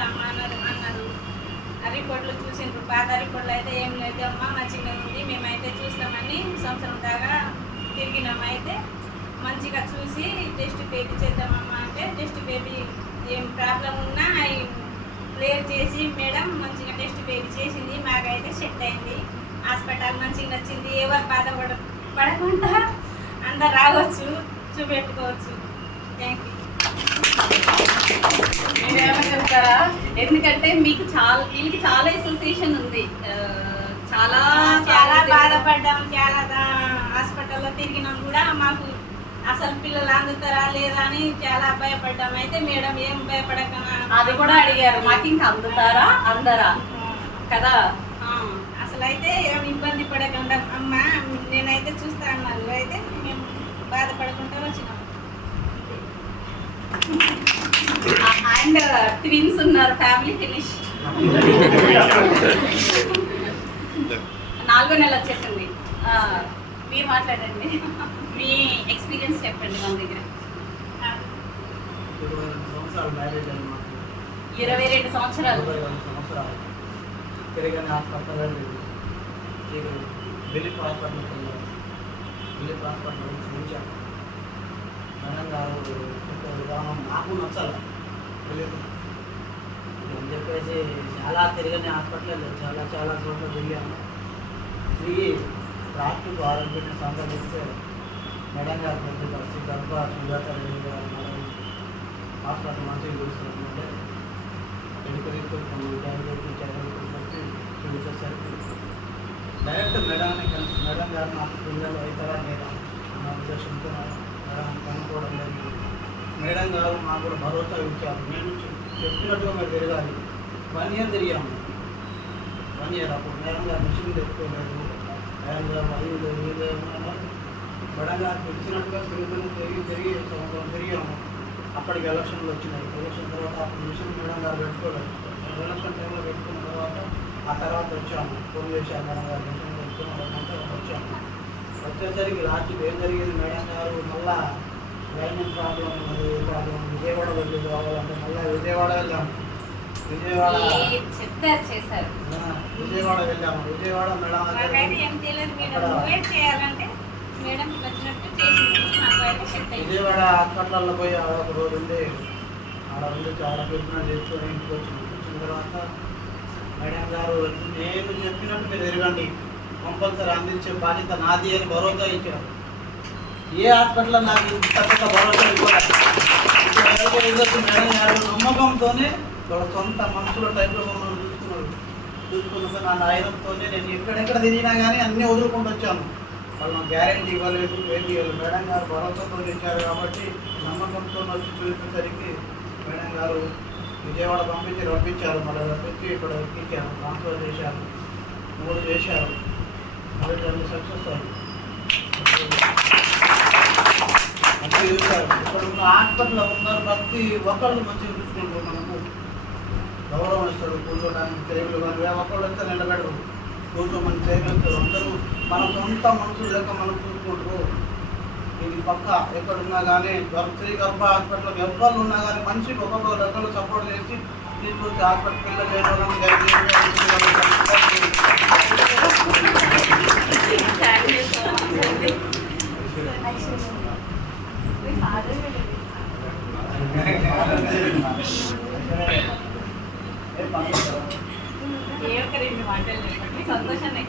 చూస్తామా అన్నారు. అన్నారు ఆ రిపోర్ట్లు చూసిండ్రు. పాత రిపోర్ట్లు అయితే ఏం లేదు అమ్మా మంచిగా ఉంది. మేమైతే చూస్తామని సంవత్సరం దాకా తిరిగినాం అయితే మంచిగా చూసి టెస్ట్ పేపీ చేద్దామమ్మా అంటే టెస్ట్ పేపీ ఏం ప్రాబ్లం ఉన్నా అవి క్లియర్ చేసి మేడం మంచిగా టెస్ట్ పేపీ చేసింది. మాకైతే సెట్ అయింది. హాస్పిటల్ మంచిగా నచ్చింది. ఎవరు బాధపడ పడకుండా అందరు రావచ్చు చూపెట్టుకోవచ్చు. థ్యాంక్ యూ చెప్తారా? ఎందుకంటే మీకు చాలా వీళ్ళకి చాలా అసోసియేషన్ ఉంది. చాలా చాలా బాధపడ్డాం చాలా హాస్పిటల్లో తిరిగినాం కూడా మాకు అసలు పిల్లలు అందుతారా లేదా అని చాలా భయపడ్డాం. అయితే మేడం ఏం భయపడకనా అది కూడా అడిగారు. మాకు ఇంకా అందుతారా? అందరా? కదా? అసలు అయితే ఏం ఇబ్బంది పడకుండా అమ్మ నేనైతే చూస్తా అన్నారు అయితే మేము బాధపడకుండా వచ్చినాం. అండ్ ట్విన్స్ ఉన్నారు ఫ్యామిలీ ఫినిష్. నాలుగో నెల వచ్చేసింది. మీరు మాట్లాడండి. మీ ఎక్స్పీరియన్స్ చెప్పండి మన దగ్గర. ఇరవై రెండు సంవత్సరాలు. ఇరవై రెండు సంవత్సరాలు సంవత్సరాలు తిరగని హాస్పిటల్ వెళ్ళి ఇది బిలిప్ హాస్పిటల్ చూపించాను నాకు నచ్చాలి అని చెప్పేసి చాలా తిరిగిన హాస్పిటల్ చాలా చాలా చోట్ల తిరిగాను. తిరిగి రాష్ట్రకు ఆరోగ్యాన్ని సంప్రదిస్తే మేడం గారు పెద్ద పరిస్థితి తప్ప సుజాత రెడ్డి గారు మేడం హాస్పిటల్ మంచిగా చూస్తున్నట్టే మెడికల్ కొన్ని డయాబెటిక్ వచ్చి చూసేసరికి డైరెక్ట్ మేడాన్ని కలిసి మేడం గారు నాకు పిల్లలు అవుతారా లేదా అన్న ఉద్దేశంతో మేడం కనుక్కోవడం జరిగింది మేడం గారు మాకు కూడా భరోసా ఇచ్చారు. నేను చెప్పినట్టుగా మేము తిరగాలి. వన్ ఇయర్ తిరిగాము. వన్ ఇయర్ అప్పుడు మేడం గారు మిషన్ తెచ్చుకోలేదు. మేడం గారు అది లేదు ఇది మేడం గారు పిలిచినట్టుగా తిరుగుతూ తిరిగి తిరిగి సంవత్సరం తిరిగాము. అప్పటికి ఎలక్షన్లు వచ్చినాయి. ఎలక్షన్ తర్వాత అప్పుడు మిషన్ మేడం గారు పెట్టుకోలేదు. ఎలక్షన్ టైంలో పెట్టుకున్న తర్వాత ఆ తర్వాత వచ్చాము. ఫోన్ చేశాను మేడం గారు మిషన్ పెట్టుకున్నారంటే వచ్చాము. వచ్చేసరికి లాస్ట్కి ఏం జరిగింది? మేడం గారు మళ్ళా డ్రైనేజ్ ప్రాబ్లం వెళ్ళి కావాలంటే మళ్ళీ విజయవాడ వెళ్ళాము విజయవాడ ఏ చెప్తారు చేశారు. ఆ, విజయవాడ వెళ్ళాము విజయవాడ మేడం విజయవాడ హాస్పిటల్లో పోయి ఒక రోజు ఉండి ఆడ ఉండి చాలా ట్రీట్మెంట్ చేసుకొని ఇంటికి వచ్చిన. వచ్చిన తర్వాత మేడం గారు నేను చెప్పినట్టు మీరు తిరగండి. కంపల్సరీ అందించే బాధ్యత నాది అని భరోసా ఇచ్చారు. ఏ హాస్పిటల్లో నాకు ఇంత భరోసా ఇవ్వచ్చు మేడం గారు నమ్మకంతోనే వాళ్ళ సొంత మనసులో టైంలో మమ్మల్ని చూసుకున్నారు చూసుకున్నప్పుడు నా నాయనంతోనే నేను ఎక్కడెక్కడ తిరిగినా కానీ అన్నీ వదులుకుంటూ వచ్చాను. వాళ్ళు నాకు గ్యారెంటీ ఇవ్వలేదు ఏది ఇవ్వలేదు. మేడం గారు భరోసాతో ఇచ్చారు కాబట్టి నమ్మకంతో వచ్చి చూసేసరికి మేడం గారు విజయవాడ పంపించి రప్పించారు. మళ్ళీ రప్పించి ఇక్కడ ఎక్కించారు ట్రాన్స్ఫర్ చేశారు మూడు చేశారు. మళ్ళీ సక్సెస్ అయ్యింది హాస్పిటల్లో ఉన్నారు ప్రతి ఒక్కళ్ళు మంచిగా చూసుకుంటారు మనకు గౌరవం ఇస్తాడు కూర్చోడానికి టేబుల్ కానీ ఏ ఒక్కళ్ళు వస్తే నిలబెడరు. కూర్చోమని చేయగలుగుతారు అందరూ. మన సొంత మనుషులు లెక్క మనం చూసుకుంటారు ఇది పక్క ఎక్కడున్నా కానీ గర్భ స్త్రీ గర్భ హాస్పిటల్ ఎవరు ఉన్నా కానీ మనిషికి ఒక్కొక్క రకాలు సపోర్ట్ చేసి తీసుకొచ్చి హాస్పిటల్ పిల్లలు లేని వాళ్ళని guide thank you so much ఏ ఒక్క రెండు మాటలు చెప్పండి. సంతోషాన్ని